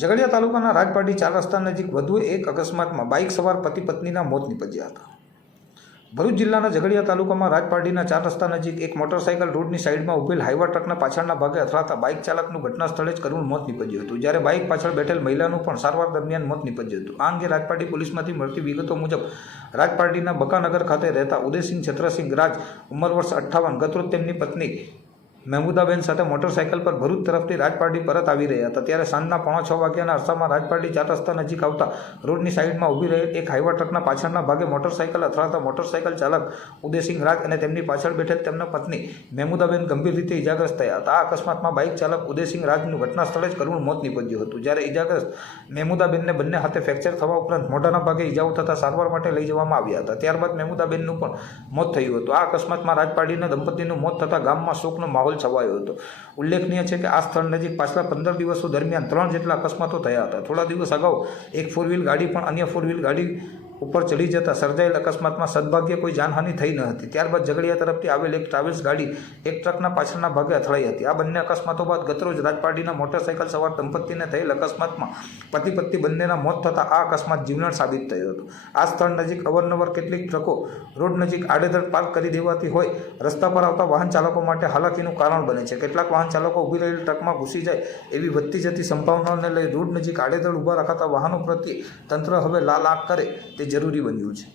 ઝઘડિયા તાલુકાના રાજપાટી 4 રસ્તા નજીક વધુ એક અકસ્માતમાં બાઇક સવાર પતિ પત્નીના મોત નીપજ્યા હતા. ભરૂચ જિલ્લાના ઝઘડિયા તાલુકામાં રાજપાટીના 4 રસ્તા નજીક એક મોટરસાઇકલ રોડની સાઇડમાં ઉભેલ હાઇવા ટ્રકના પાછળના ભાગે અથડાતા બાઇક ચાલકનું ઘટના સ્થળે જ કરુણ મોત નીપજ્યું હતું, જ્યારે બાઇક પાછળ બેઠેલ મહિલાનું પણ સારવાર દરમિયાન મોત નીપજ્યું હતું. આ અંગે રાજપાટી પોલીસમાંથી મળતી વિગતો મુજબ રાજપાટીના બકાનગર ખાતે રહેતા ઉદયસિંહ છત્રસિંહ રાજ, ઉંમર વર્ષ 58, ગતરોજ તેમની પત્ની મહેમુદાબેન સાથે મોટરસાઇકલ પર ભરૂચ તરફથી રાજપાટી પરત આવી રહ્યા હતા, ત્યારે સાંજના 5:45 વાગ્યાના અરસામાં રાજપાટી 4 રસ્તા નજીક આવતા રોડની સાઇડમાં ઊભી રહેલ એક હાઇવા ટ્રકના પાછળના ભાગે મોટરસાઇકલ અથડાતા મોટરસાઇકલ ચાલક ઉદયસિંહ રાજ અને તેમની પાછળ બેઠેલ તેમના પત્ની મહેમુદાબેન ગંભીર રીતે ઇજાગ્રસ્ત થયા હતા. આ અકસ્માતમાં બાઇક ચાલક ઉદયસિંહ રાજનું ઘટના સ્થળે જ કરુણ મોત નીપજ્યું હતું, જ્યારે ઇજાગ્રસ્ત મહેમુદાબેનને બંને હાથે ફ્રેક્ચર થવા ઉપરાંત મોઢાના ભાગે ઇજાઓ થતાં સારવાર માટે લઈ જવામાં આવ્યા હતા. ત્યારબાદ મહેમુદાબેનનું પણ મોત થયું હતું. આ અકસ્માતમાં રાજપાટીના દંપતીનું મોત થતાં ગામમાં શોકનો માહોલ છવાયો હતો. ઉલ્લેખનીય છે કે આ સ્થળ નજીક પાછલા 15 દિવસો દરમિયાન 3 જેટલા અકસ્માતો થયા હતા. થોડા દિવસ અગાઉ એક 4 વ્હીલ ગાડી પણ અન્ય 4 વ્હીલ ગાડી ઉપર ચડી જતા સર્જાયેલ અકસ્માતમાં સદભાગ્યે કોઈ જાનહાનિ થઈ ન હતી. ત્યારબાદ ઝઘડિયા તરફથી આવેલ એક ટ્રાવેલ્સ ગાડી એક ટ્રકના પાછળના ભાગે અથડાઈ હતી. આ બંને અકસ્માતો બાદ ગતરોજ રાજપાટીના મોટરસાઇકલ સવાર દંપતીને થયેલ અકસ્માતમાં પતિ પત્ની બંનેના મોત થતાં આ અકસ્માત જીવલેણ સાબિત થયો હતો. આ સ્થળ નજીક અવારનવાર કેટલીક ટ્રકો રોડ નજીક આડેધડ પાર્ક કરી દેવાતી હોય રસ્તા પર આવતા વાહન ચાલકો માટે હાલાકીનું કારણ બને છે. કેટલાક વાહન ચાલકો ઊભી રહેલી ટ્રકમાં ઘૂસી જાય એવી વધતી જતી સંભાવનાઓને લઈ રોડ નજીક આડેધડ ઊભા રખાતા વાહનો પ્રત્યે તંત્ર હવે લાલ આંખ કરે તે જરૂરી બન્યું છે.